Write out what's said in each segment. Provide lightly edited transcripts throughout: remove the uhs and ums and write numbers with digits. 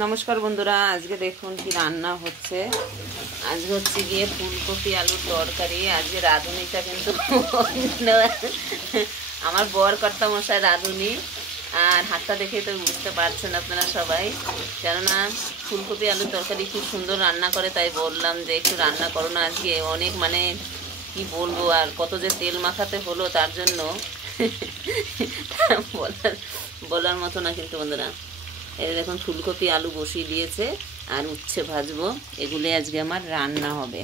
নমস্কার বন্ধুরা, আজকে দেখুন কি রান্না হচ্ছে। আজকে হচ্ছে গিয়ে ফুলকপি আলুর তরকারি। আজকে রাঁধুনিটা কিন্তু আমার বর কর্তা মশাই রাঁধুনি। আর হাতটা দেখে তো বুঝতে পারছেন আপনারা সবাই, কেননা ফুলকপি আলুর তরকারি খুব সুন্দর রান্না করে, তাই বললাম যে একটু রান্না করো না আজকে। অনেক মানে কি বলবো, আর কত যে তেল মাখাতে হলো তার জন্য বলার মতো না। কিন্তু বন্ধুরা, এই দেখুন ফুলকপি আলু বসিয়ে দিয়েছে আর উচ্ছে ভাজবো, এগুলো আজকে আমার রান্না হবে।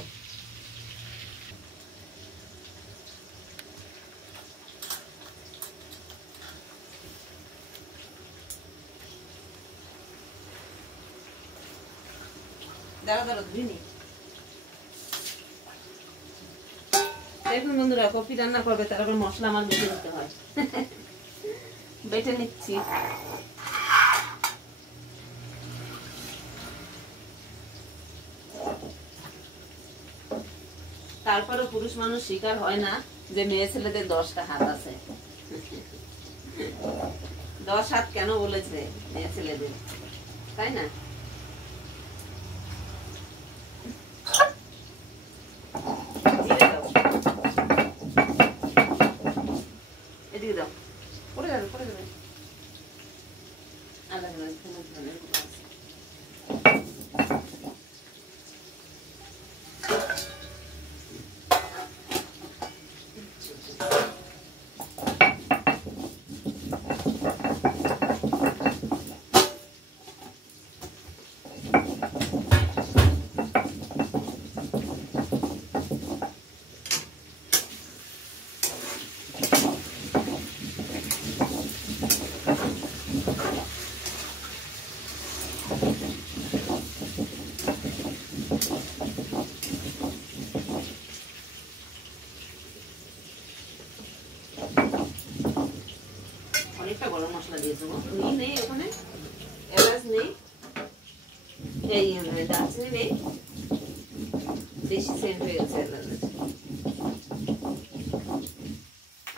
দেখুন বন্ধুরা, কপি রান্না করবে, তারপর মশলা আমার বেটে নিতে হয়। বেটে নিচ্ছি। তারপরে পুরুষ মানুষ স্বীকার হয় না যে মেয়ে ছেলেদের 10টা হাত আছে। 10 হাত কেন বলেছে মেয়ে ছেলেদের, তাই না? এদিকে দাও, পড়ে যাবে পড়ে যাবে। আলাদা অনেকটা গরম মশলা দিয়ে দেবো। নেই ওখানে, এলাচ নেই, এই দারচিনি নেই, বেশি সেন্ট হয়ে গেছে এলাচ।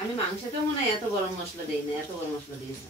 আমি মাংসটাও মনে হয় এত গরম মশলা দিই না, এত গরম মশলা দিয়েছি।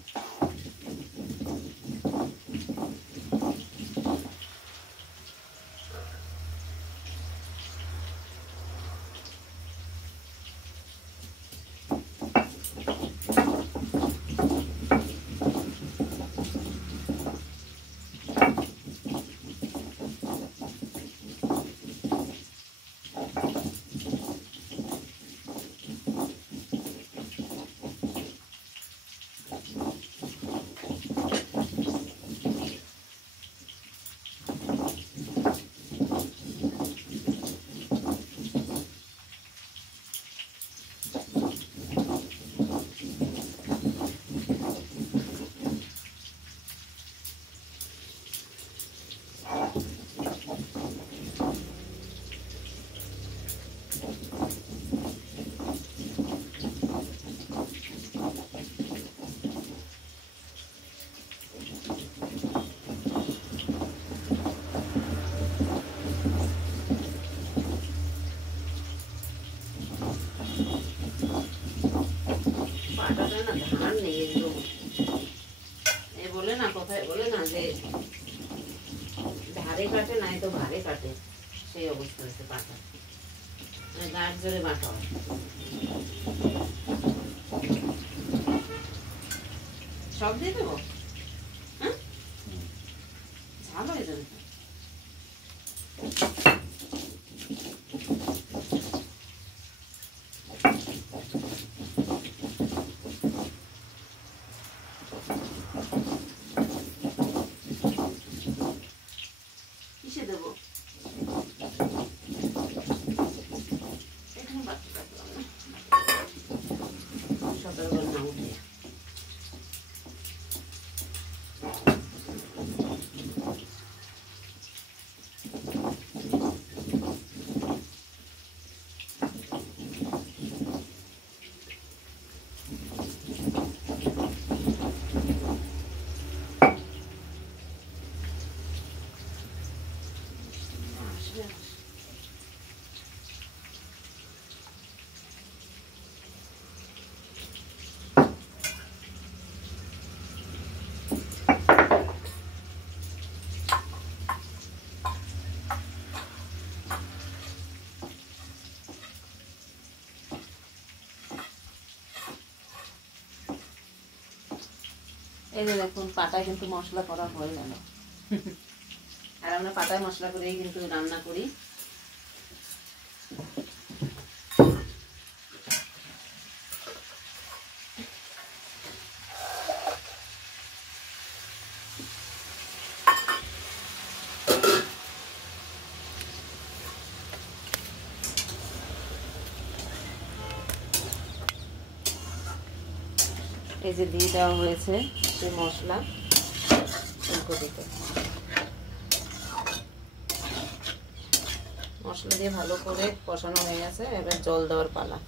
ধান নেই একদম, বলে না কোথায় বলে না যে ধারে কাটে নাই তো ভারে কাটে, সেই অবস্থা হয়েছে পাটা, মানে গাছ জোরে বাটা হয়। সব দিয়ে দেবো, হ্যাঁ ঝাল হয়ে যাবে। কিসে দেবো? এখানে বাড়তে পারলাম না, সকালবেলা না উঠে। এই যে দেখুন পাটায় কিন্তু মশলা করা হয়ে গেল। আর আমরা পাটায় মশলা করেই কিন্তু রান্না করি। এই যে দিয়ে দেওয়া হয়েছে সে মশলা ফুলকপিতে। মশলা দিয়ে ভালো করে কষানো হয়ে গেছে, এবার জল দেওয়ার পালা।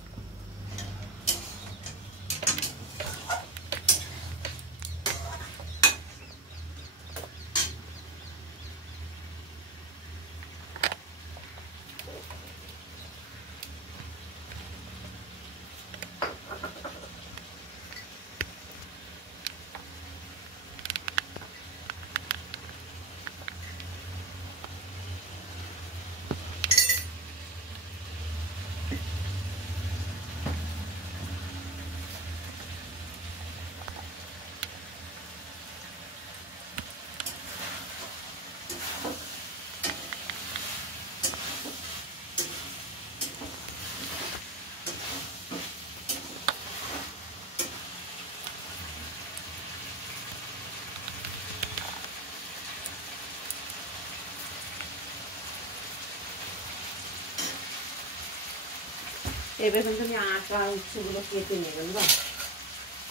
এবার কিন্তু আমি আটা উচ্ছেগুলো কেটে নিয়ে গেল।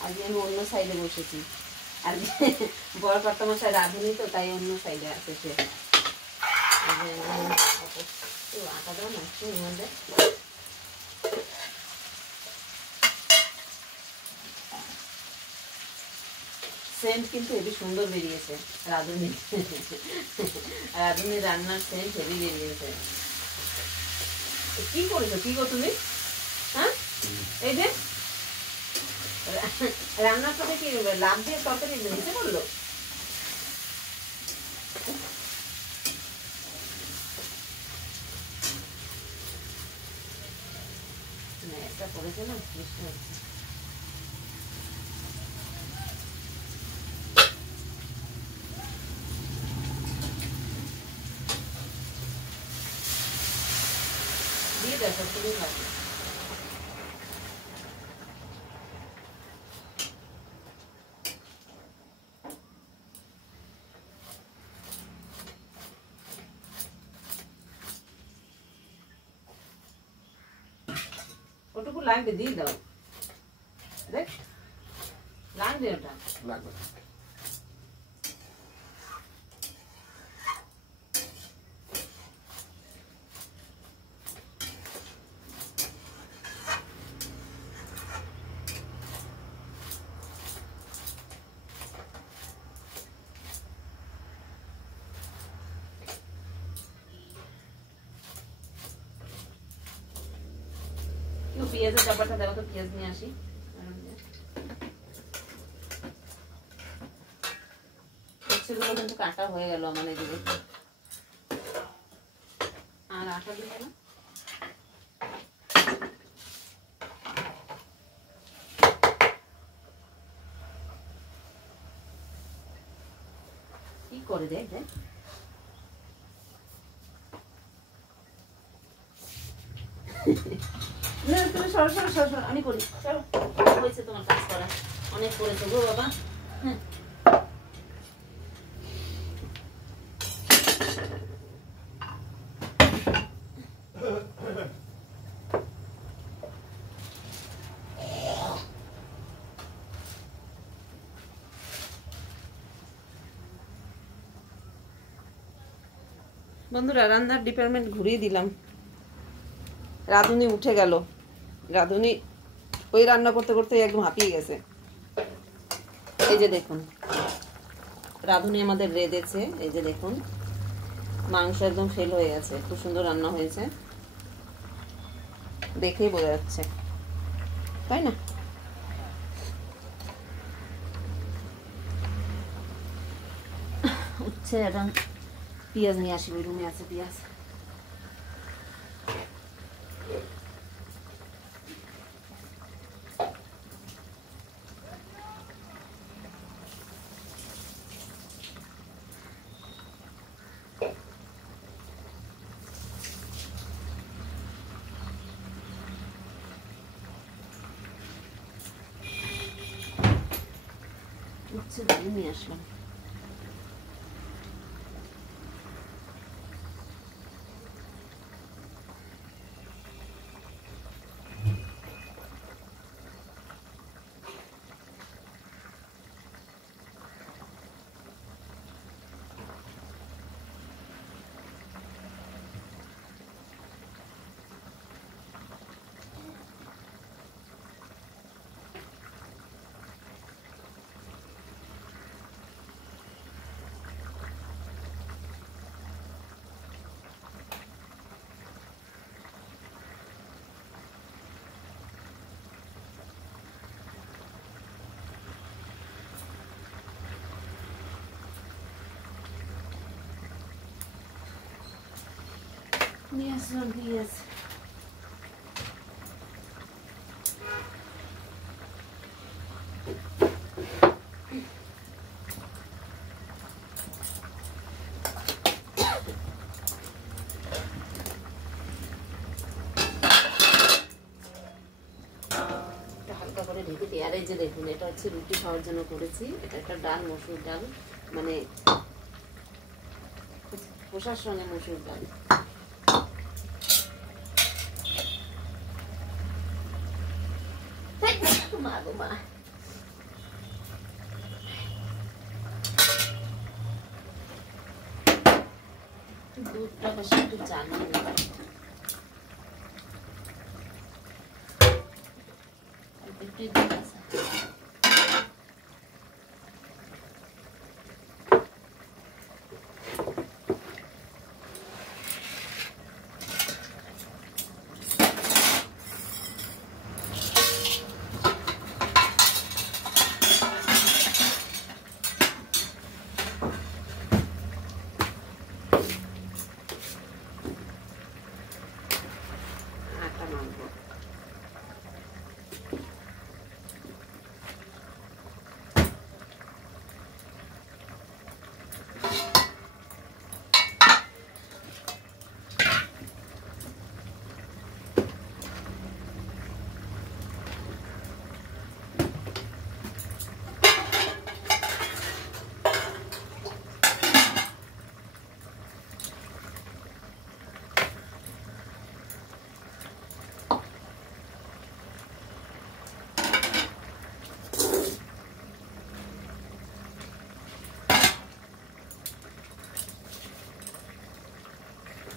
আজকে আমি অন্য সাইডে বসেছি, আর বড় কর্তা মশাই রাঁধুনি তো, তাই অন্য সাইডে আছে সে। আটা দাও না একটু এর মধ্যে। সেন্ট কিন্তু হেবি সুন্দর বেরিয়েছে রাঁধুনি। রাঁধুনির রান্নার সেন্ট হেবি বেরিয়েছে। কি করেছো, কি গো তুমি? হ্যাঁ, এই যে রান্নার সাথে কি লাভ দিয়ে তরকারি নিচে করলো? একটা করেছে না, বুঝতে পারছি। দিয়ে দেখো খুবই ভালো। ওটুকু লাগবে, দিয়ে দাও। দেখ লাগবে, ওটা লাগবে। পেঁয়াজের চাপাটা দেখো তো, পেঁয়াজ নিয়ে আসি। সেগুলো কিন্তু কাটা হয়ে গেল আমার এদিকে। আর আটা দিলে না, কি করে দেখ দেখ। তুমি সরো সরো সরো সরো, আমি করি। চলো, হয়েছে তোমার কাজ করা, অনেক করেছো গো বাবা। হ্যাঁ, বন্ধুরা রান্নার ডিপার্টমেন্ট ঘুরিয়ে দিলাম। রাঁধুনি উঠে গেল। রাঁধুনি ওই রান্না করতে করতে একদম হাঁপিয়ে গেছে। এই যে দেখুন রাঁধুনি আমাদের রেঁধেছে। এই যে দেখুন মাংস একদম ফেল হয়ে গেছে, খুব সুন্দর রান্না হয়েছে, দেখেই বোঝা যাচ্ছে, তাই না? উঠছে। এখন পেঁয়াজ নিয়ে আসি, ওই রুমে আছে পেঁয়াজ। দিয়ে নিয়ে আসলাম। নিয়ে আসলাম পেঁয়াজ। হালকা করে ঢেকে দিই। আর এই যে দেখুন, এটা হচ্ছে রুটি খাওয়ার জন্য করেছি। এটা একটা ডাল, মসুর ডাল, মানে খোসার সঙ্গে মসুর ডাল। মা গো মা, দুধটা বেশি একটু জ্বালিয়ে নেব। একটু দুধ আছে। আটা মাখবো।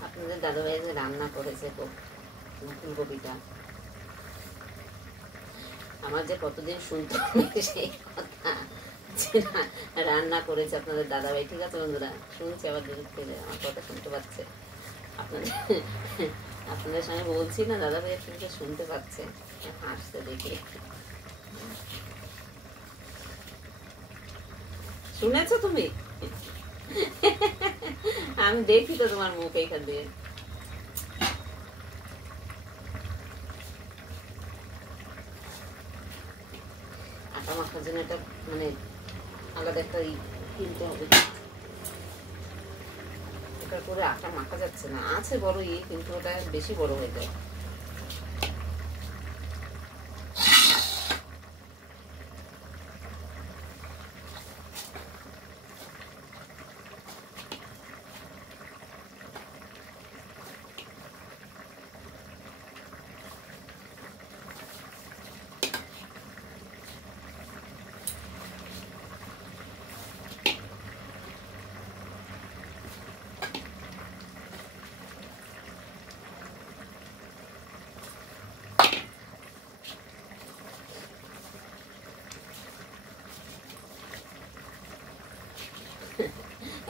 আপনাদের দাদাভাই যে রান্না করেছে ফুলকপিটা, আমার যে কতদিন শুনতে সেই কথা যে রান্না করেছে আপনাদের দাদাভাই। ঠিক আছে বন্ধুরা, শুনছি আবার দূর থেকে আমার কথা শুনতে পাচ্ছে। আপনাদের সঙ্গে বলছি না, দাদাভাই আপনাকে শুনতে পাচ্ছে, হাসতে দেখে। শুনেছো তুমি? আমি দেখি তো তোমার মুখ এখান দিয়ে। আটা মাখার জন্য একটা মানে আলাদা একটা কিনতে হবে। এটা করে আটা মাখা যাচ্ছে না, আছে বড় কিন্তু ওটা বেশি বড় হয়ে যায়।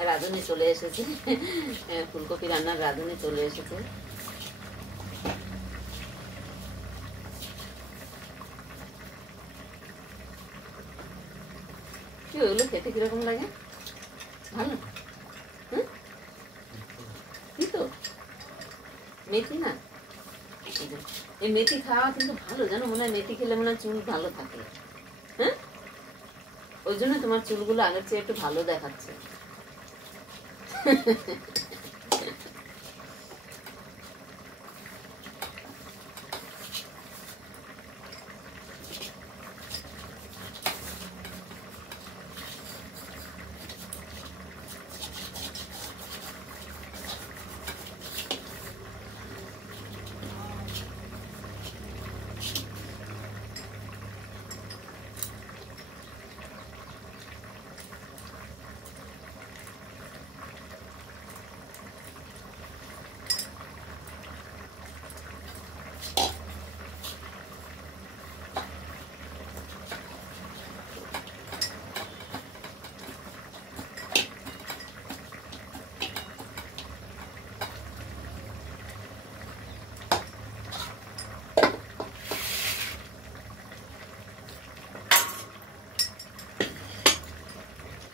রাঁধুনি চলে এসেছে, ফুলকপি রান্নার রাঁধুনি চলে এসেছে। কি ওগুলো খেতে কিরকম লাগে? ভালো? কি তো মেথি না, এই মেথি খাওয়া কিন্তু ভালো জানো, মনে হয় মেথি খেলে মনে হয় চুল ভালো থাকে। হ্যাঁ, ওই জন্য তোমার চুলগুলো আগের চেয়ে একটু ভালো দেখাচ্ছে।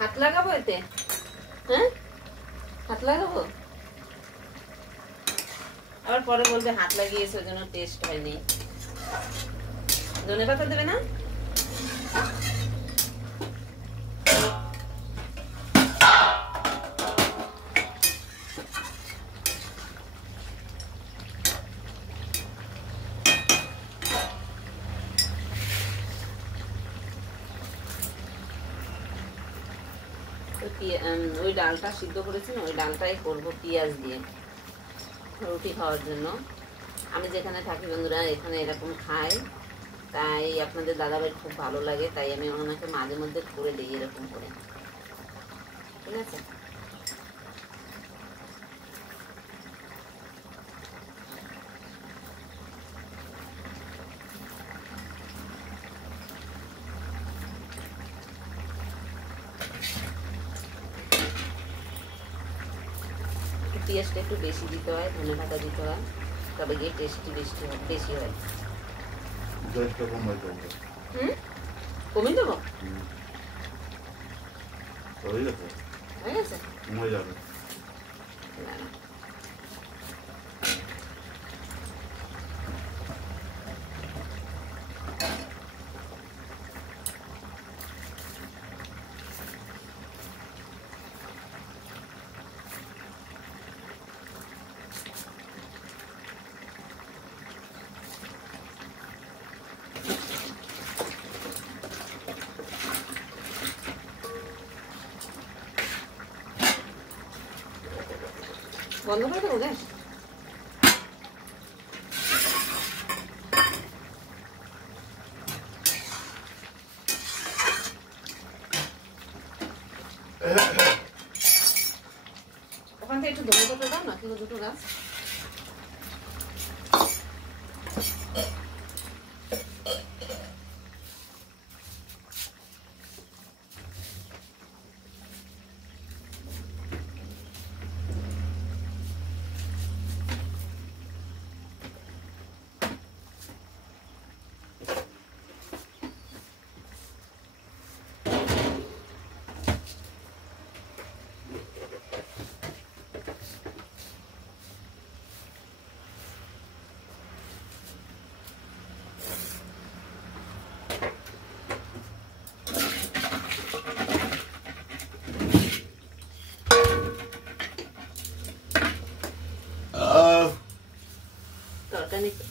হাত লাগাবো এতে? হ্যাঁ, হাত লাগাবো, আবার পরে বলবে হাত লাগিয়েছে ওই জন্য টেস্ট হয়নি। ধনেপাতা দেবে না? ওই ডালটা সিদ্ধ করেছি না, ওই ডালটাই করবো পেঁয়াজ দিয়ে রুটি খাওয়ার জন্য। আমি যেখানে থাকি বন্ধুরা এখানে এরকম খাই, তাই আপনাদের দাদাভাই খুব ভালো লাগে, তাই আমি ওনাকে মাঝে মধ্যে করে দিই এরকম করে, ঠিক আছে? পেঁয়াজটা একটু বেশি দিতে হয়, ধনেপাতা দিতে হয়, তবে গিয়ে টেস্টি বেশি হয়। কমিয়ে দেবো? হয়ে গেছে? বন্ধ করে দেবো গ্যাস? ওখান থেকে একটু ধনে পাতা দাও না, কিলো দুটো গাছ।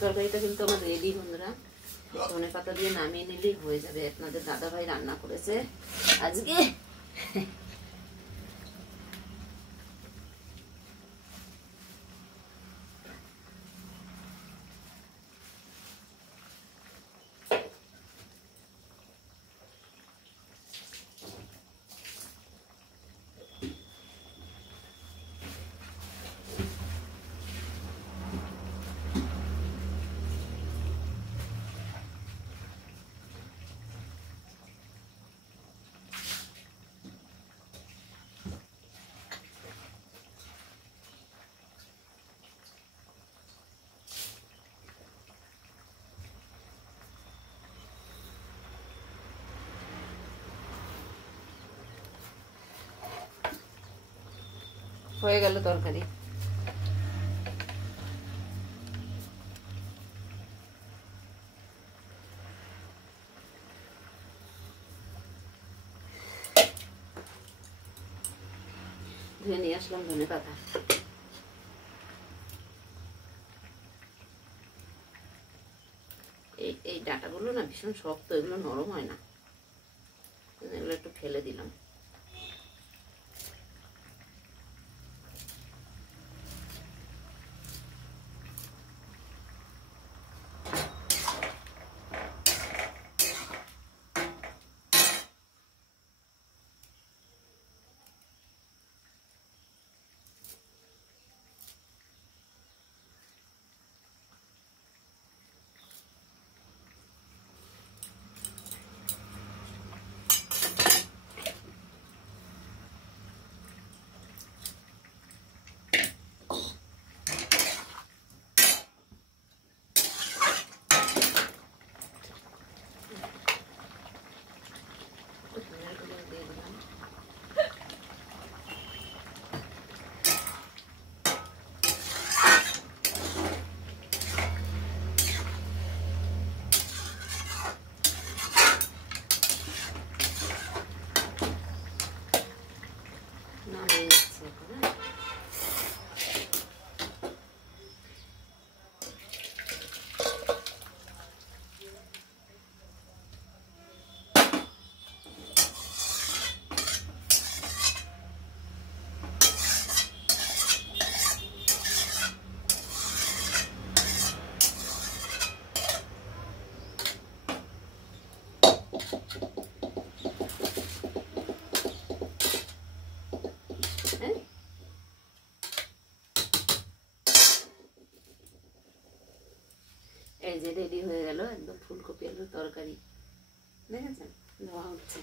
তরকারিটা কিন্তু আমার রেডি বন্ধুরা, ধনে পাতা দিয়ে নামিয়ে নিলেই হয়ে যাবে। আপনাদের দাদাভাই রান্না করেছে আজকে। হয়ে গেল তরকারি। ধুয়ে নিয়ে আসলাম ধনে পাতা। এই ডাঁটাগুলো না ভীষণ শক্ত, এগুলো নরম হয় না, এগুলো একটু ফেলে দিলাম। নামিয়ে নিচ্ছি এখন। এই যে রেডি হয়ে গেল একদম ফুলকপি আলুর তরকারি, দেখেছেন ধোয়া হচ্ছে।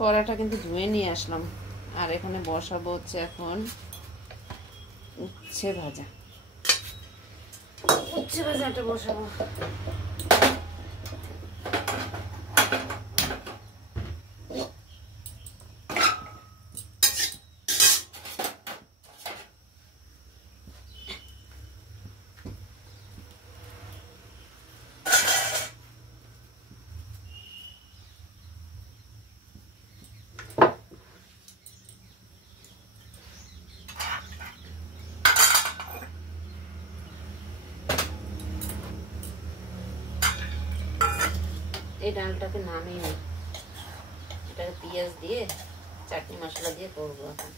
কড়াটা কিন্তু ধুয়ে নিয়ে আসলাম, আর এখানে বসাবো হচ্ছে এখন উচ্ছে ভাজা। উচ্ছে ভাজাটা বসাবো। এই ডালটাকে নামিয়ে নিই, এটাকে পেঁয়াজ দিয়ে চাটনি মশলা দিয়ে করবো এখন।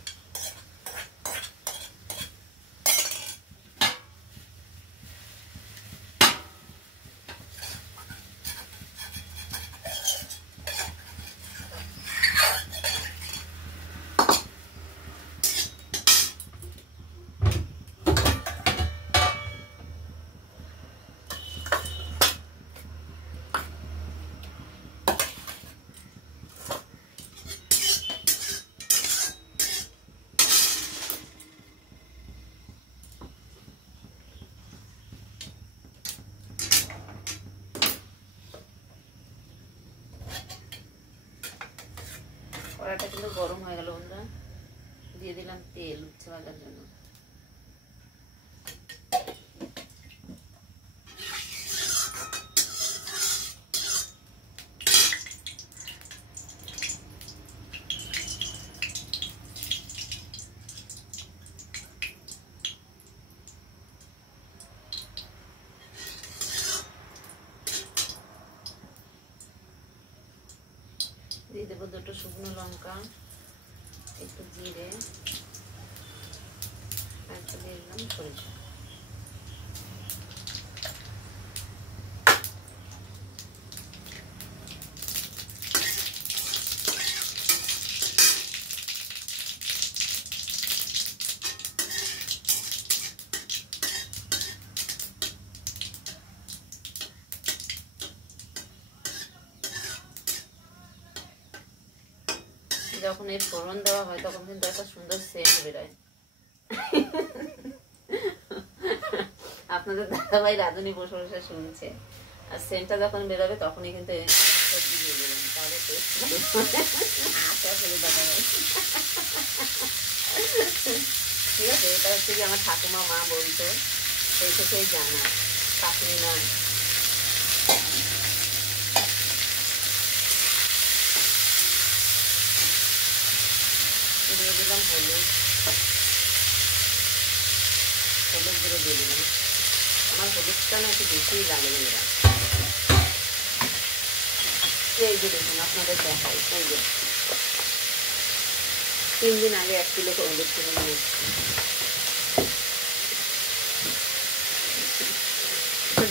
কড়াটা কিন্তু গরম হয়ে গেল বন্ধুরা, দিয়ে দিলাম তেল উচ্ছে ভাজার জন্য। দিয়ে দেবো দুটো শুকনো লঙ্কা, একটু জিরে, আর একটু দিয়ে দিলাম সরিষা। যখন এই ফোড়ন দেওয়া হয় তখন কিন্তু একটা সুন্দর সেন্ট বেরোয়। আপনাদের দাদাভাই রাঁধুনি বসে বসে শুনছে, আর সেন্টটা যখন বেরোবে তখনই কিন্তু সবজি দিয়ে দেবেন, তাহলে ঠিক আছে। এটা হচ্ছে কি আমার ঠাকুমা মা বলতো, সেই থেকেই জানা, কাকুনি নয়। দিয়ে দিলাম হলুদ, হলুদ গুঁড়ো দিয়ে দিলাম। আমার হলুদটা না একটু বেশিই লাগে মেয়েরা। এই যে দেখুন আপনাদের দেখাই, এই যে 3 দিন আগে 1 কিলো হলুদ কিনে নিয়ে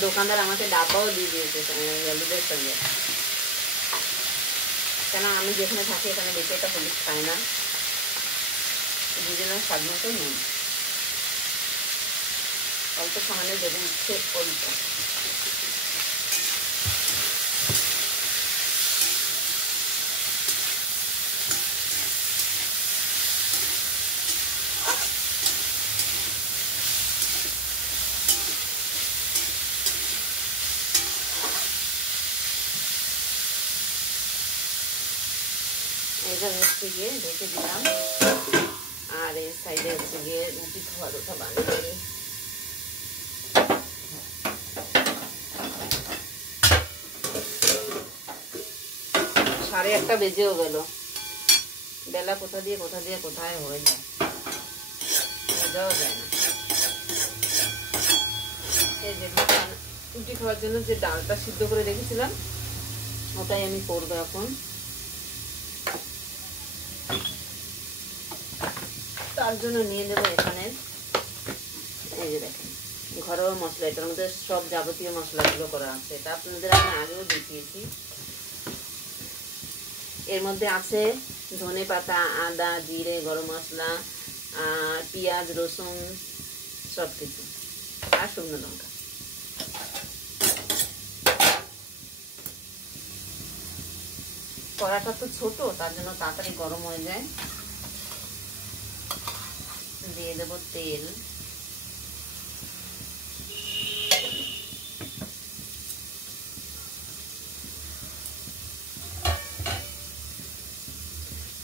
দোকানদার আমাকে ডাব্বাও দিয়ে দিয়েছে হলুদের সঙ্গে, কেন আমি যেখানে থাকি এখানে বেশি একটা হলুদ খাই না। দিয়ে দিলাম স্বাদ মতো নুন, অল্প সামান্য দেবো, ইচ্ছে অল্প। এটা হচ্ছে গিয়ে ঢেকে দিলাম, আর এই সাইডে হচ্ছে গিয়ে রুটি খাওয়ার ওটা বানিয়ে 1:30 বেজেও গেল। বেলা কোথা দিয়ে কোথায় হয়ে যায়, বোঝাও যায় না। এই যে রুটি খাওয়ার জন্য যে ডালটা সিদ্ধ করে রেখেছিলাম ওটাই আমি করবো এখন। তার জন্য নিয়ে নেবো এখানে, এই যে দেখেন ঘরোয়া মশলা, এটার মধ্যে সব যাবতীয় মশলাগুলো করা আছে, এটা আপনাদের আমি আগেও দেখিয়েছি। এর মধ্যে আছে ধনে পাতা, আদা, জিরে, গরম মশলা, পেঁয়াজ, রসুন সব কিছু, আর শুকনো লঙ্কা। কড়াটা তো ছোট, তার জন্য তাড়াতাড়ি গরম হয়ে যায়। দিয়ে দেবো তেল,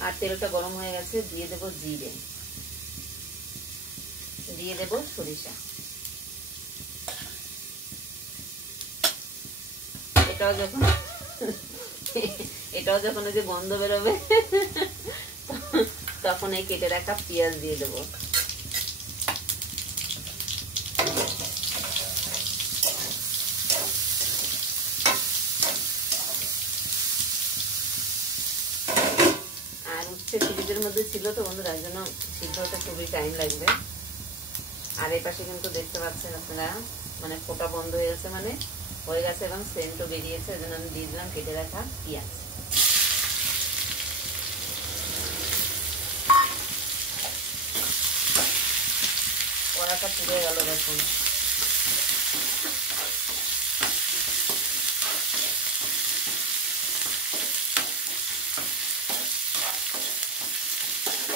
আর তেলটা গরম হয়ে গেছে, দিয়ে দেবো জিরে, দিয়ে দেবো সরিষা। এটাও যখন ওই যে গন্ধ বেরোবে তখন এই কেটে রাখা পেঁয়াজ দিয়ে দেবো। আর উচ্ছে ফ্রিজের মধ্যে ছিল তো বন্ধুরা, এই জন্য সিদ্ধ হতে খুবই টাইম লাগবে। আর এই পাশে কিন্তু দেখতে পাচ্ছেন আপনারা, মানে ফোটা বন্ধ হয়ে গেছে, মানে হয়ে গেছে এবং সেন্টও বেরিয়েছে, এই জন্য আমি দিয়ে দিলাম কেটে রাখা পেঁয়াজ। কড়াটা পুড়ে গেল দেখুন।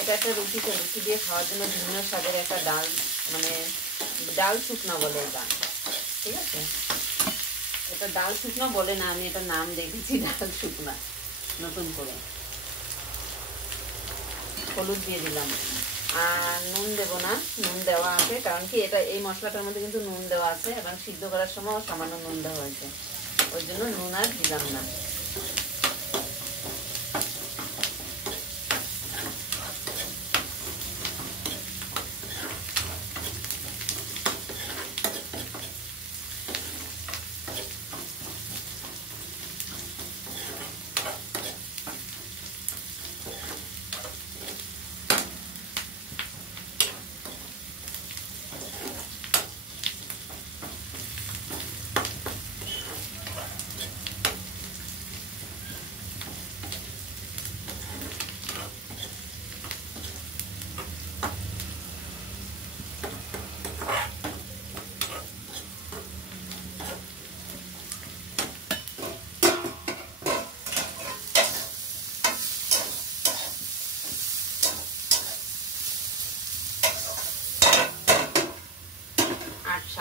এটা একটা রুটি দিয়ে খাওয়ার জন্য ভিন্ন স্বাদের একটা ডাল, মানে ডাল শুকনা বলে এটা, ঠিক আছে? এটা ডাল শুকনো বলে না, আমি এটা নাম দেখেছি ডাল শুকনা নতুন করে। হলুদ দিয়ে দিলাম, আর নুন দেবো না, নুন দেওয়া আছে, কারণ কি এটা এই মশলাটার মধ্যে কিন্তু নুন দেওয়া আছে এবং সিদ্ধ করার সময় সামান্য নুন দেওয়া হয়েছে, ওই জন্য নুন আর দিলাম না।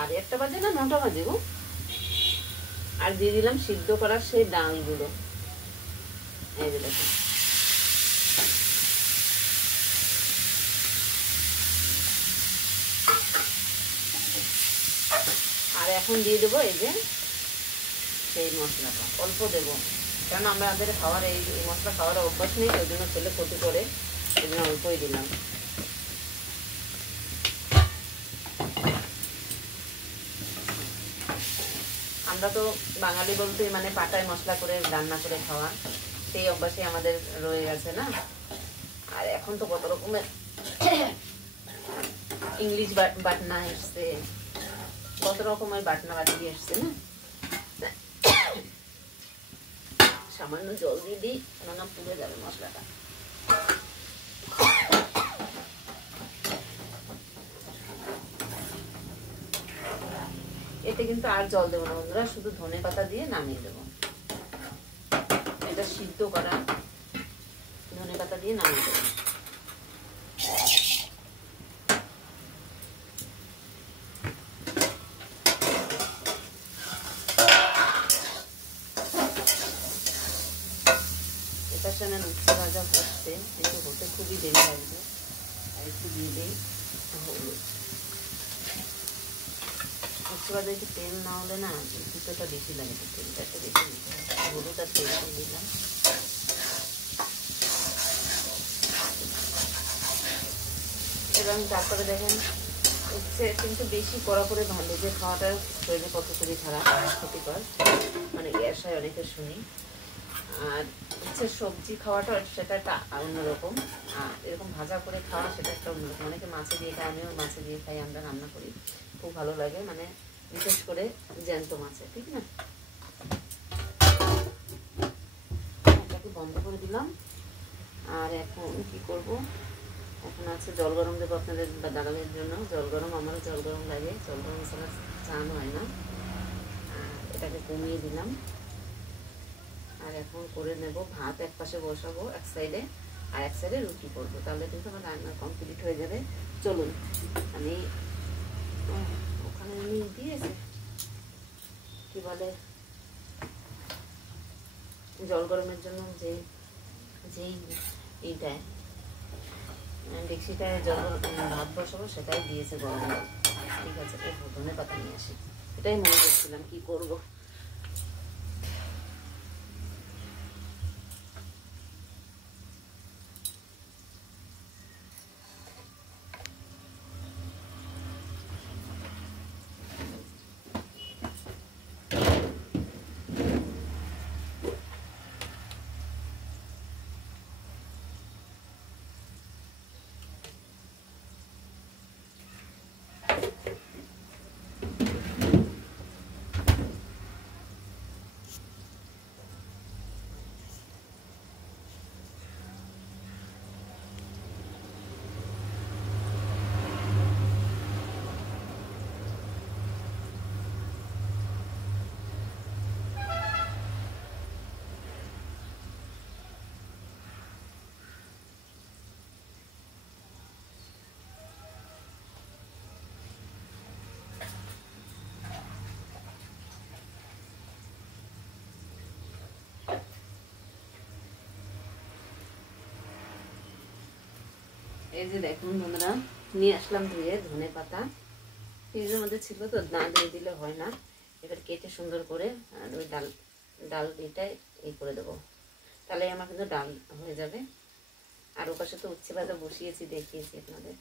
আর 1:30 বাজে না 9টা বাজে গো। আর দিয়ে দিলাম সিদ্ধ করা সেই ডালগুলো, এই যে দেখুন। আর এখন দিয়ে দেবো এই যে সেই মশলাটা, অল্প দেবো, কারণ আমাদের খাওয়ার এই মশলা খাওয়ার অভ্যাস নেই, ওই জন্য ছেলে ক্ষতি করে, এই জন্য অল্পই দিলাম। আমরা তো বাঙালি বলতে মানে পাটায় মশলা করে রান্না করে খাওয়া, সেই অভ্যাসই আমাদের রয়ে গেছে না। আর আর এখন তো কত রকমের ইংলিশ বাটনা এসছে, কত রকমের বাটনা বাটি এসছে না। সামান্য জল দিয়ে দিই, কেননা পুড়ে যাবে মশলাটা। এতে কিন্তু আর জল দেবো না বন্ধুরা, শুধু ধনে পাতা দিয়ে নামিয়ে দেবো। এটা সিদ্ধ করা, ধনে পাতা দিয়ে নামিয়ে দেবো। এটার সঙ্গে উচ্ছে ভাজা হচ্ছে, কিন্তু হতে খুবই দেরি লাগবে। আর একটু দিয়ে দিই হলুদ। উচ্ছে ভাজা একটু তেল না হলে না দুটোটা বেশি লাগে, তেলটা একটু বেশি দিতে হবে। হলুদ আর তেল দিলাম। এবং তারপরে দেখেন উচ্ছে কিন্তু বেশি কড়া করে ভালো যে খাওয়াটা শরীরে কতখানি খারাপ, ক্ষতিকর, মানে গ্যাস হয় অনেকে শুনি। আর হচ্ছে সবজি খাওয়াটা সেটা একটা অন্যরকম, আর এরকম ভাজা করে খাওয়া সেটা একটা অন্যরকম। অনেকে মাছে দিয়ে খায়, আমিও মাছে দিয়ে খাই, আমরা রান্না করি, খুব ভালো লাগে, মানে বিশেষ করে জ্যান্ত মাছে, ঠিক না। এটাকে বন্ধ করে দিলাম। আর এখন কি করব, এখন আছে জল গরম দেবো আপনাদের দাদাদের জন্য। জল গরম, আমারও জল গরম লাগে, জল গরম ছাড়া চান হয় না। এটাকে কমিয়ে দিলাম। আর এখন করে নেব ভাত, এক পাশে বসাবো এক সাইডে, আর এক সাইডে রুটি করবো, তাহলে কিন্তু আমার রান্না কমপ্লিট হয়ে যাবে। চলুন আমি ওখানে দিয়েছে কি বলে জল গরমের জন্য যেই এইটায় ডেক্সিটায় জল ভাত বসাবো সেটাই দিয়েছে গরম জল। ঠিক আছে, ধনে পাতা নিয়ে আসি, এটাই মনে করছিলাম কি করবো। এই যে দেখুন বন্ধুরা, নিয়ে আসলাম ধুয়ে ধনে পাতা, ফ্রিজের মধ্যে ছিল তো, না দিয়ে দিলে হয় না। এবার কেটে সুন্দর করে আর ওই ডাল এটাই এই করে দেবো, তাহলে আমার কিন্তু ডাল হয়ে যাবে। আর ও পাশে তো উচ্ছে ভাজা বসিয়েছি, দেখিয়েছি আপনাদের।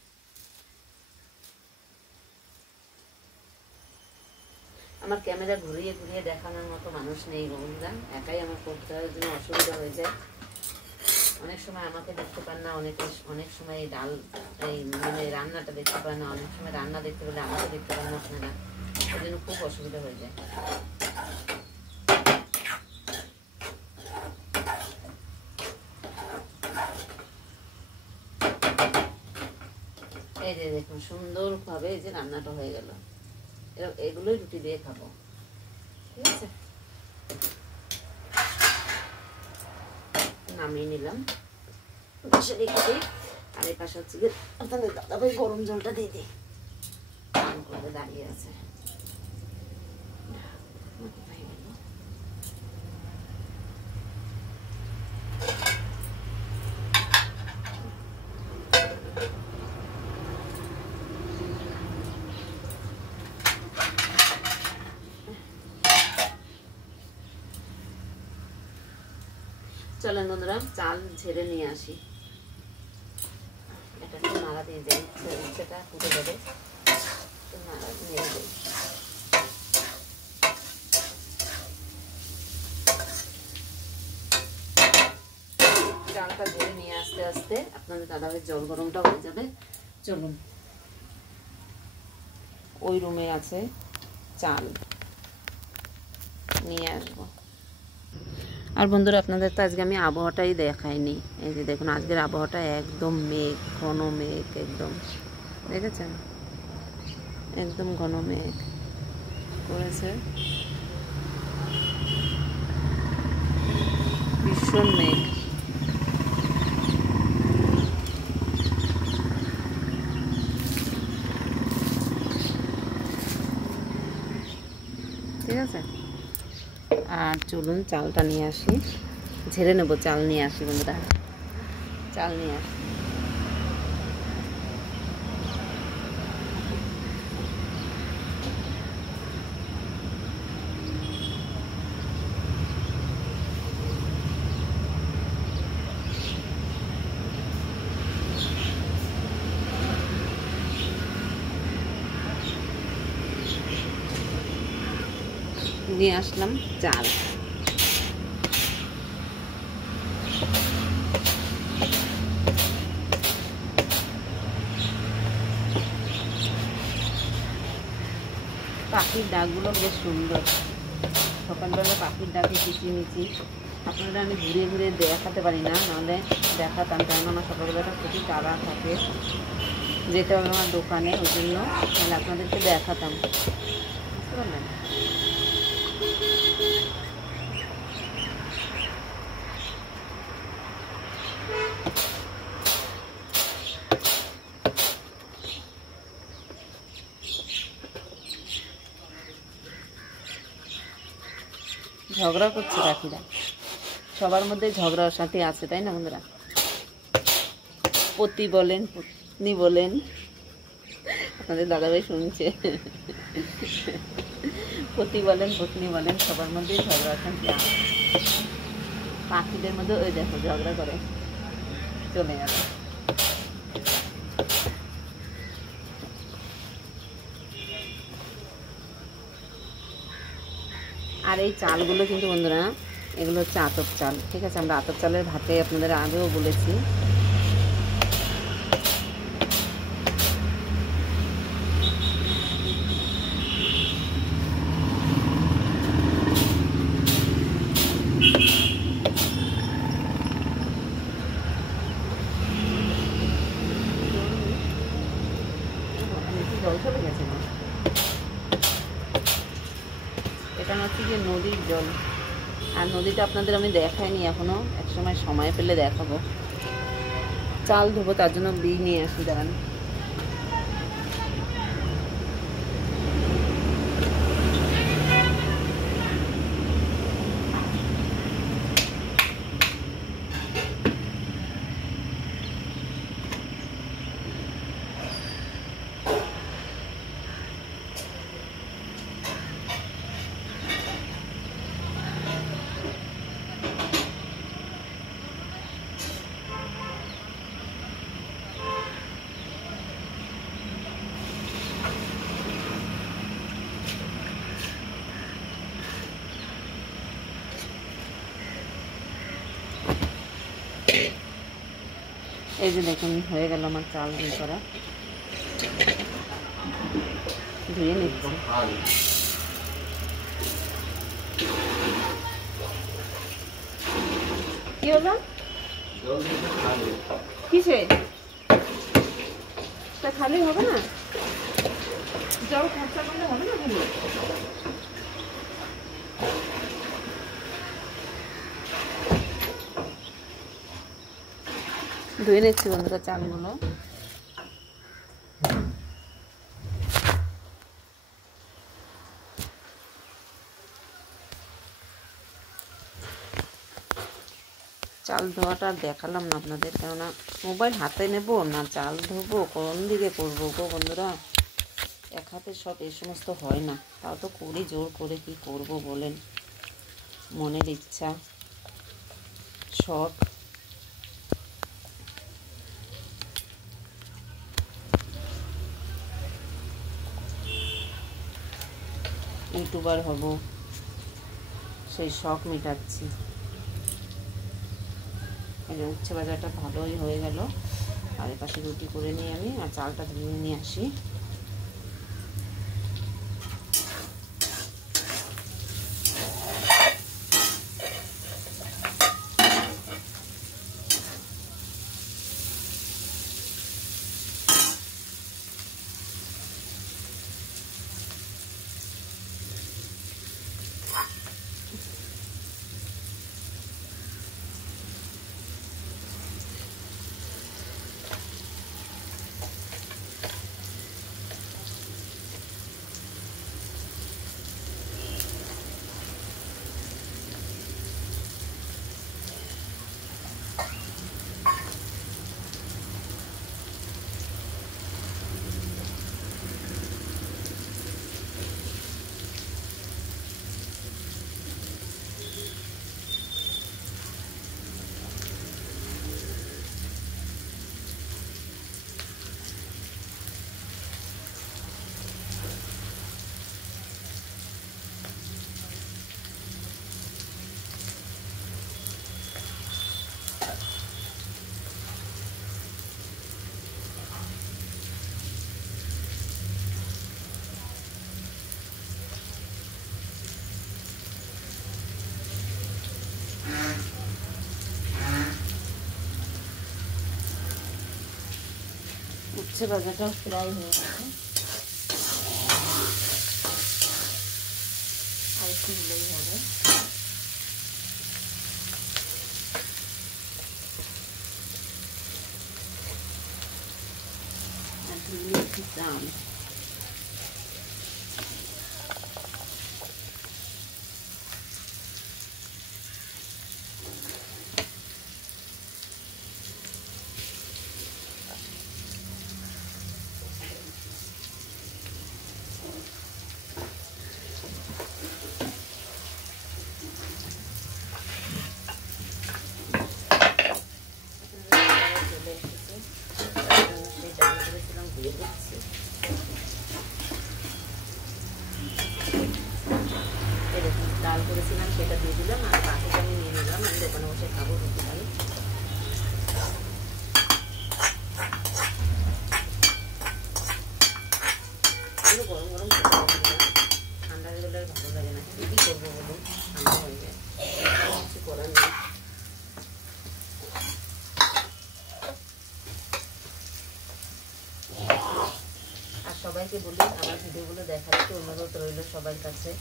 আমার ক্যামেরা ঘুরিয়ে ঘুরিয়ে দেখানোর মতো মানুষ নেই বন্ধুরা, একাই আমার করতে হয়, জন্য অসুবিধা হয়ে যায়। অনেক সময় আমাকে দেখতে পান না, অনেক সময় ডাল এই মানে রান্নাটা দেখতে পান না, অনেক সময় রান্না দেখতে পেলে আমাকে দেখতে পান না আপনারা, ওই জন্য খুব অসুবিধা হয়ে যায়। এই যে দেখুন সুন্দরভাবে এই যে রান্নাটা হয়ে গেল। এগুলোই রুটি দিয়ে খাবো, ঠিক আছে। নামিয়ে নিলাম, পাশে রেখে দিই। আর এই পাশে হচ্ছে গিয়ে আপনাদের দাদাভাই গরম জলটা দিয়ে দিই, করে দাঁড়িয়ে আছে। চলেন বন্ধুরা চাল ঝেড়ে নিয়ে আসি, এটা একটু নাড়া দিয়ে দেয়, ইচ্ছেটা ফুটে যাবে, নাড়া নেড়ে দেয়। চালটা ঝেড়ে নিয়ে আসি। আস্তে আস্তে আপনাদের দাদাভাইয়ের জল গরমটা হয়ে যাবে। চলুন, ওই রুমে আছে চাল, নিয়ে আসবো। আর বন্ধুরা, আপনাদের তো আজকে আমি আবহাওয়াটাই দেখাইনি। এই যে দেখুন, আজকের আবহাওয়াটা একদম মেঘ, ঘন মেঘ, একদম দেখেছেন, একদম ঘন মেঘ করেছে, ভীষণ মেঘ। ঠিক আছে, আর চলুন চালটা নিয়ে আসি, ঝেড়ে নেবো। চাল নিয়ে আসি বন্ধুরা, চাল নিয়ে আসি। নিয়ে আসলাম চাল। পাখির ডাকগুলো বেশ সুন্দর, সকালবেলা পাখির ডাকে কিচিমিচি। আপনারা আমি ঘুরে ঘুরে দেখাতে পারি না, নাহলে দেখাতাম, কারণ আমার সকালবেলাটা খুবই তাড়া থাকে, যেতে হবে আমার দোকানে, ওই জন্য তাহলে আপনাদেরকে দেখাতাম, বুঝতে পারলেন। ঝগড়া করছে পাখিরা, সবার মধ্যে ঝগড়া সাথে আছে, তাই না বন্ধুরা? পতি বলেন, পত্নী বলেন, আপনাদের দাদাভাই শুনছে, পতি বলেন, পত্নী বলেন, সবার মধ্যে ঝগড়া শান্তি আছে। পাখিদের মধ্যে ওই দেখো ঝগড়া করে চলে গেল। আর এই চালগুলো কিন্তু বন্ধুরা, এগুলো হচ্ছে আতপ চাল, ঠিক আছে? আমরা আতপ চালের ভাতে আপনাদের আগেও বলেছি। জল চলে গেছে না, এটা হচ্ছে যে নদীর জল। আর নদীটা আপনাদের আমি দেখাইনি এখনো, একসময় সময় পেলে দেখাবো। চাল ধোবো, তার জন্য বিয়ে নিয়ে আসি, দাঁড়ান। এই যে দেখুন, হয়ে গেল আমার চাল ধুয়ে করা, ধুয়ে নিচ্ছি। কি হলো? কিসে? তা খালি হবে না, জল খরচা করলে হবে না খালি। ধুয়ে নিচ্ছি বন্ধুরা চালগুলো। চাল ধোয়াটা দেখালাম না আপনাদের, কেননা মোবাইল হাতে নেব না চাল ধোবো, কোন দিকে করবো গো বন্ধুরা? এক হাতে সব এই সমস্ত হয় না, তাও তো করি জোর করে, কি করব বলেন, মনের ইচ্ছা, শখ। ইউটিউবার হব, সেই শখ মেটাচ্ছি। উচ্ছে ভাজাটা ভালোই হয়ে গেল। আর এপাশে রুটি করে নিয়ে আমি আর চালটা ধুয়ে নিয়ে আসি। উচ্ছে ভাজাটাও ফ্রাই হয়ে গেছে, আর একটু দিলেই হবে। আর দিলে একটু চাল, ডাল করেছিলাম সেটা দিয়ে দিলাম, আর বাকিটা আমি নিয়ে নিলাম, আমি দোকানে বসে খাবো রুটি খাই। গরম গরম ঠান্ডা হয়ে গেলে ভালো লাগে না, কি করবো বলুন, ঠান্ডা হয়ে যায়, কিছু করার নেই। আর সবাইকে বলি আমার ভিডিওগুলো দেখার একটু অনুরোধ রইল সবার কাছে।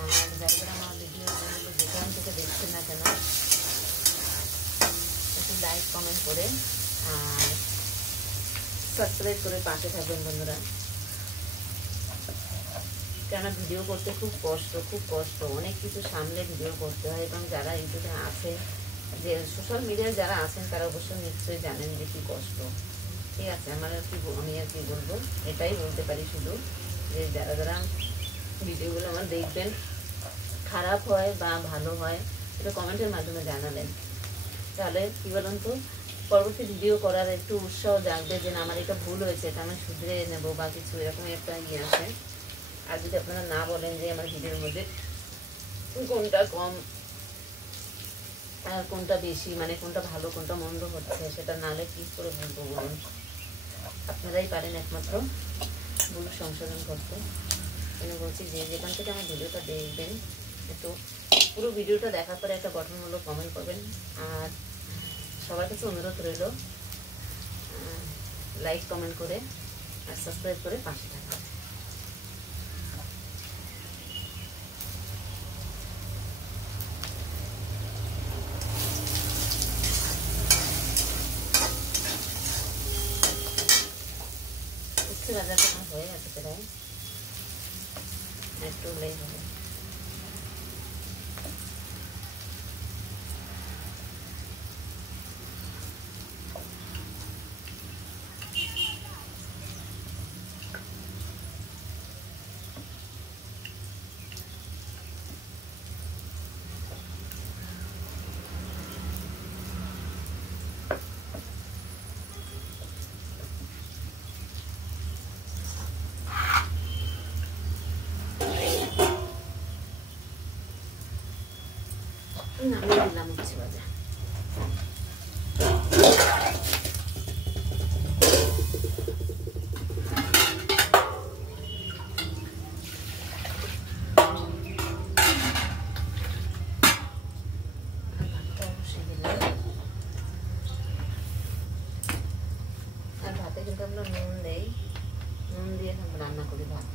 আর যারা আমার ভিডিওগুলো যেখান থেকে দেখছেন না কেন একটু লাইক কমেন্ট করে আর সাবস্ক্রাইব করে পাশে থাকবেন বন্ধুরা। কেন ভিডিও করতে খুব কষ্ট, অনেক কিছু সামলে ভিডিও করতে হয়। এবং যারা ইউটিউবে আছে, যে সোশ্যাল মিডিয়ায় যারা আছেন তারা অবশ্যই নিশ্চয়ই জানেন যে কী কষ্ট। ঠিক আছে, আমি আর কি বলবো, এটাই বলতে পারি শুধু যে যারা ভিডিওগুলো আমার দেখবেন, খারাপ হয় বা ভালো হয় এটা কমেন্টের মাধ্যমে জানাবেন, তাহলে কী বলুন তো পরবর্তী ভিডিও করার একটু উৎসাহ জাগবে যে না আমার এটা ভুল হয়েছে, এটা আমি শুধরে নেবো বা কিছু এরকম একটা ইয়ে আছে। আর যদি আপনারা না বলেন যে আমার ভিডিওর মধ্যে কোনটা কম আর কোনটা বেশি, মানে কোনটা ভালো কোনটা মন্দ হচ্ছে, সেটা নালে কি করে বলবো বলুন। আপনারাই পারেন একমাত্র ভুল সংশোধন করতে। আমি বলছি যে যেখান থেকে আমার ভিডিওটা দেখবেন একটু পুরো ভিডিওটা দেখার পরে একটা গঠনমূলক কমেন্ট করবেন। আর সবার কাছে অনুরোধ রইল লাইক কমেন্ট করে আর সাবস্ক্রাইব করে পাশে থাকবেন। উচ্ছে ভাজাটা আমার হয়ে গেছে প্রায়, একটু হলেই হবে। একটু নুন দেই, নুন দিয়ে রান্না করি ভাত।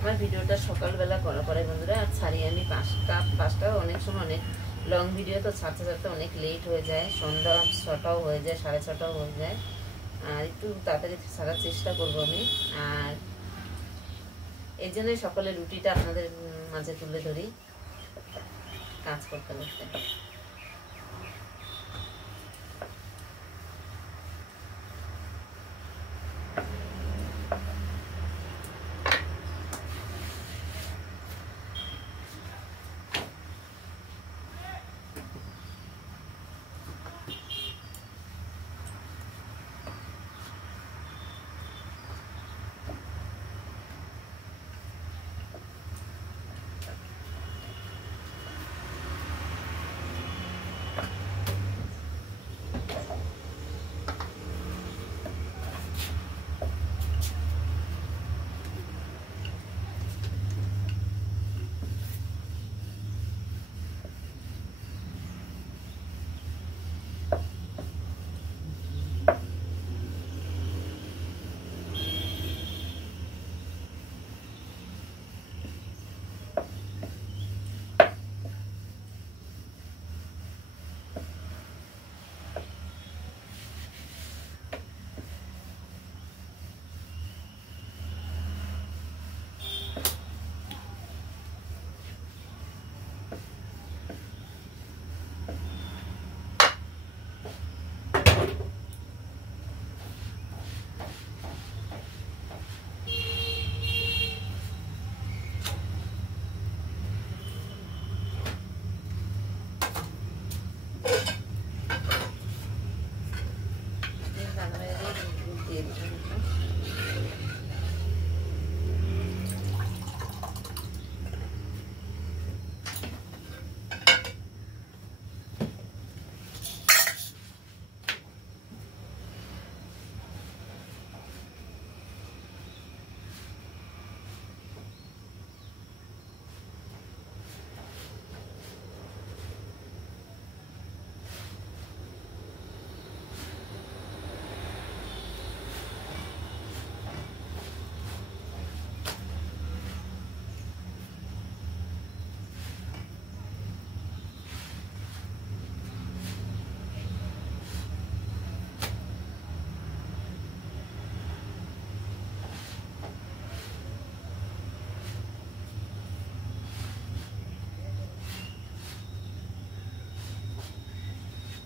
আমার ভিডিওটা সকালবেলা করা পরে বন্ধুরা, আর ছাড়ি আমি 5টা অনেক সময় অনেক লং ভিডিও তো ছাড়তে ছাড়তে অনেক লেট হয়ে যায়, সন্ধ্যা 6টাও হয়ে যায়, 6:30টাও হয়ে যায়। আর একটু তাড়াতাড়ি ছাড়ার চেষ্টা করবো আমি। আর এই জন্যই সকালে রুটিটা আপনাদের মাঝে তুলে ধরি কাজ করতে করতে।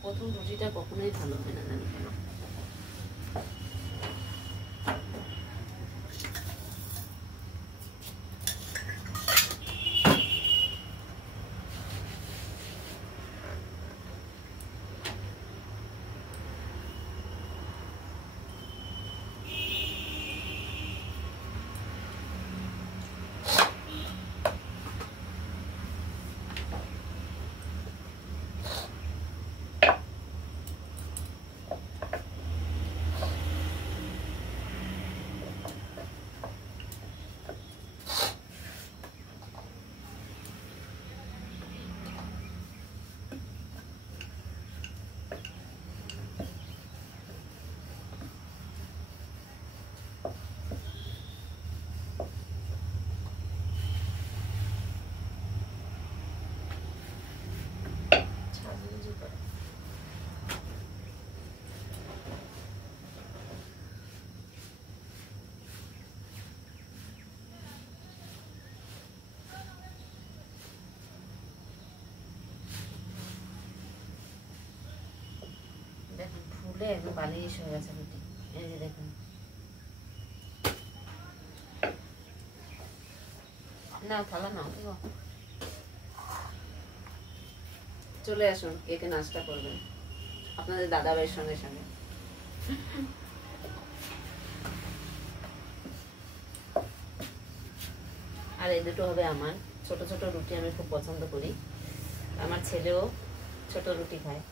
প্রথম রুটিটা কখনোই ভালো হয় না, জানি কেন। দেখুন ফুলে একদম বালিশ হয়ে গেছে রুটি। এই যে দেখুন, না থালা নাও, চলে আসুন কেকে নাস্তা করবেন আপনাদের দাদা ভাইয়ের সঙ্গে সঙ্গে। আর এই দুটো হবে আমার, ছোট ছোট রুটি আমি খুব পছন্দ করি, আমার ছেলেও ছোট রুটি খায়।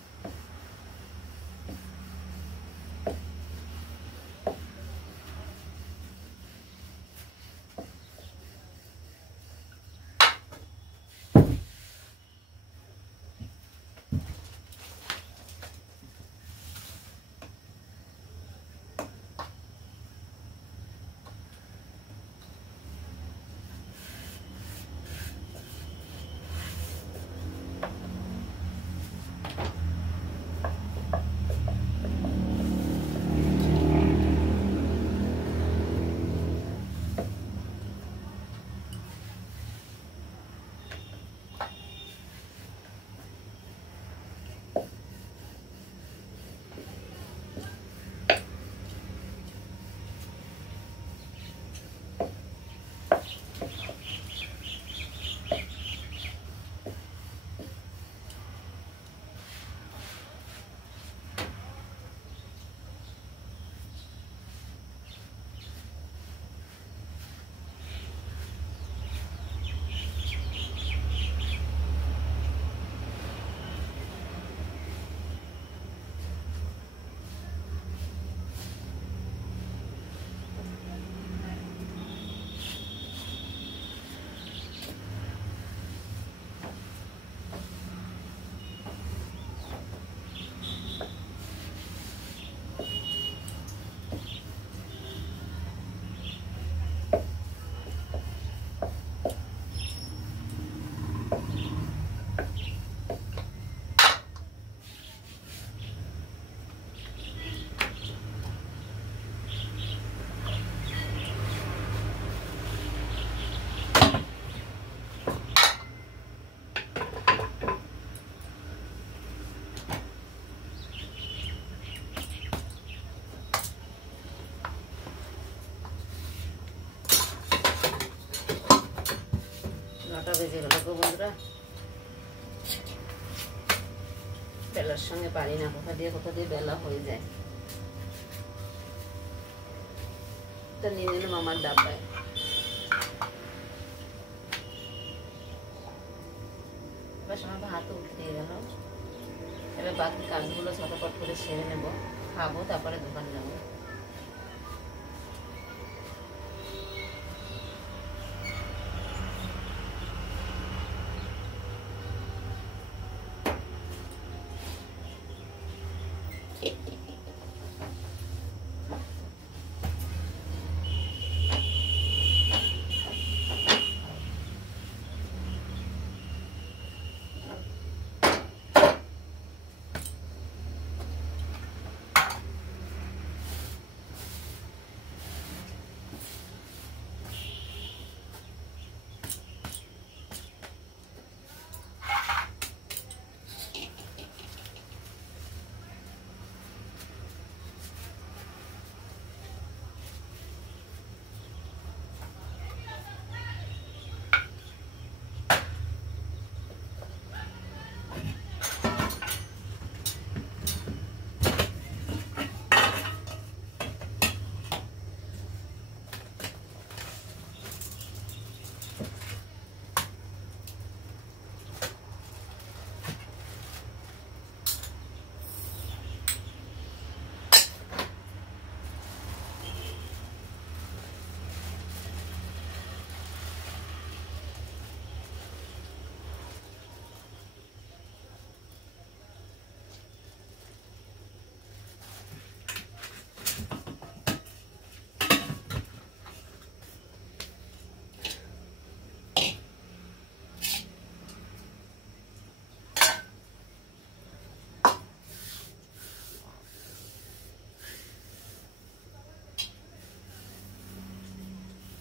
বেজে গেল গো বন্ধুরা, বেলার সঙ্গে পারি না, কোথা দিয়ে বেলা হয়ে যায়। তা নিয়ে নিলাম আমার ডাব্বায়। এবার আমার ভাত উল্টে দিয়ে গেল। এবার বাকি কাজগুলো ঝটপট করে সেরে নেব, খাবো, তারপরে দোকান যাবো।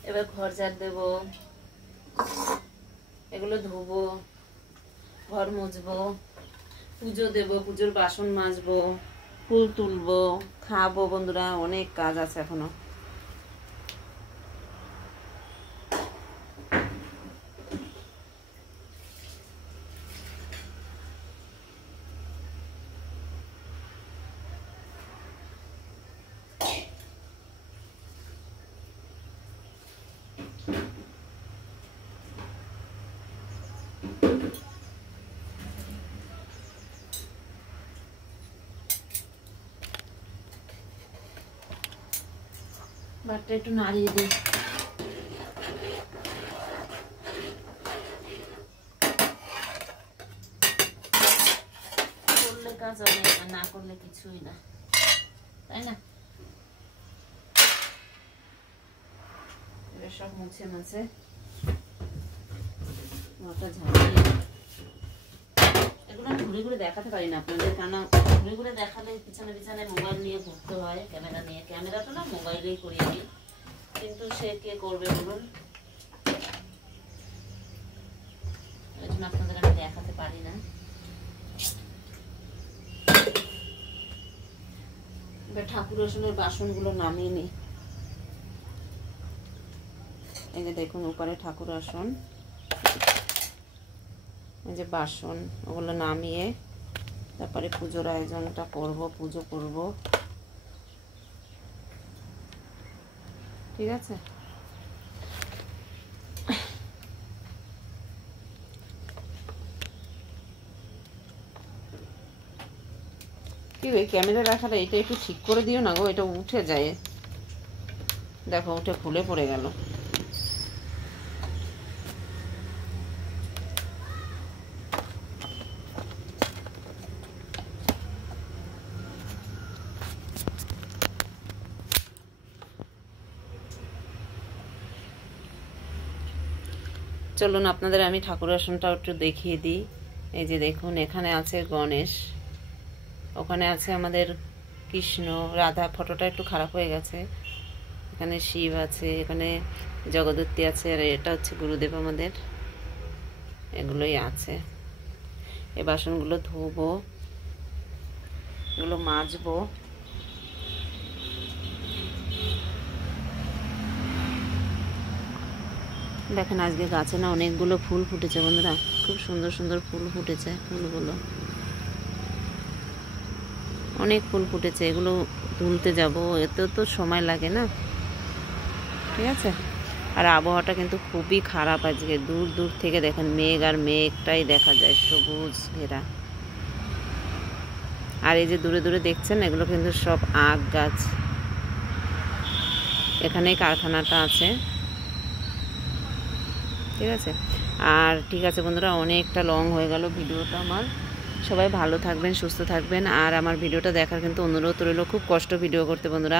এবার ঘর ঝাড় দেবো, এগুলো ধোবো, ঘর মুছবো, পুজো দেবো, পুজোর বাসন মাজবো, ফুল তুলবো, খাবো। বন্ধুরা, অনেক কাজ আছে এখনো। ভাতটা একটু নাড়িয়ে দিই। করলে কাজ অনেক, না করলে কিছুই না, তাই না? এবার সব মুছে মুছে ঝাড়িয়ে, এগুলো আমি ঘুরে ঘুরে দেখাতে পারি না আপনাদের, কেন ঘুরে ঘুরে দেখালে পিছনে পিছনে মোবাইল নিয়ে ঘুরতে হয়, ক্যামেরা নিয়ে। ক্যামেরাটা না মোবাইলেই করি আমি, কিন্তু সে কে করবে বলুন, এই জন্য আপনাদের আমি দেখাতে পারি না। এবার ঠাকুর আসনের বাসনগুলো নামিয়ে নিই। এই যে দেখুন উপরে ঠাকুর আসন, এই যে বাসন, ওগুলো নামিয়ে তারপরে পুজোর আয়োজনটা করব, পুজো করব, ঠিক আছে? কি ওই ক্যামেরা রাখাটা এটা একটু ঠিক করে দিও না গো, এটা উঠে যায়, দেখো উঠে খুলে পড়ে গেল। চলুন আপনাদের আমি ঠাকুর আসনটা একটু দেখিয়ে দিই। এই যে দেখুন, এখানে আছে গণেশ, ওখানে আছে আমাদের কৃষ্ণ, রাধা ফটোটা একটু খারাপ হয়ে গেছে, এখানে শিব আছে, এখানে জগদ্ধাত্রী আছে, আর এটা হচ্ছে গুরুদেব আমাদের, এগুলোই আছে। এই বাসনগুলো ধোবো, এগুলো মাজবো। দেখেন আজকে গাছে না অনেকগুলো ফুল ফুটেছে বন্ধুরা, খুব সুন্দর সুন্দর ফুল ফুটেছে, ফুলগুলো অনেক ফুল ফুটেছে, এগুলো তুলতে যাব, এতেও তো সময় লাগে না, ঠিক আছে? আর আবহাওয়াটা কিন্তু খুবই খারাপ আজকে, দূর দূর থেকে দেখেন মেঘ আর মেঘটাই দেখা যায়, সবুজ ঘেরা। আর এই যে দূরে দূরে দেখছেন, এগুলো কিন্তু সব আখ গাছ, এখানেই কারখানাটা আছে, ঠিক আছে? আর ঠিক আছে বন্ধুরা, অনেকটা লং হয়ে গেল ভিডিওটা আমার। সবাই ভালো থাকবেন, সুস্থ থাকবেন, আর আমার ভিডিওটা দেখার কিন্তু অনুরোধ রইল। খুব কষ্ট ভিডিও করতে বন্ধুরা,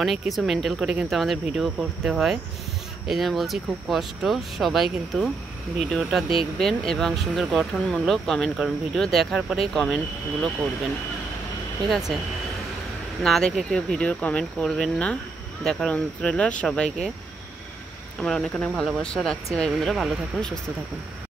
অনেক কিছু মেনটেন করে কিন্তু আমাদের ভিডিও করতে হয়, এই জন্য বলছি খুব কষ্ট। সবাই কিন্তু ভিডিওটা দেখবেন এবং সুন্দর গঠনমূলক কমেন্ট করবেন, ভিডিও দেখার পরেই কমেন্টগুলো করবেন, ঠিক আছে? না দেখে কেউ ভিডিও কমেন্ট করবেন না, দেখার অনুরোধ রইল। সবাইকে আমার অনেক অনেক ভালোবাসা রাখছি ভাই বন্ধুরা, ভালো থাকুন, সুস্থ থাকুন।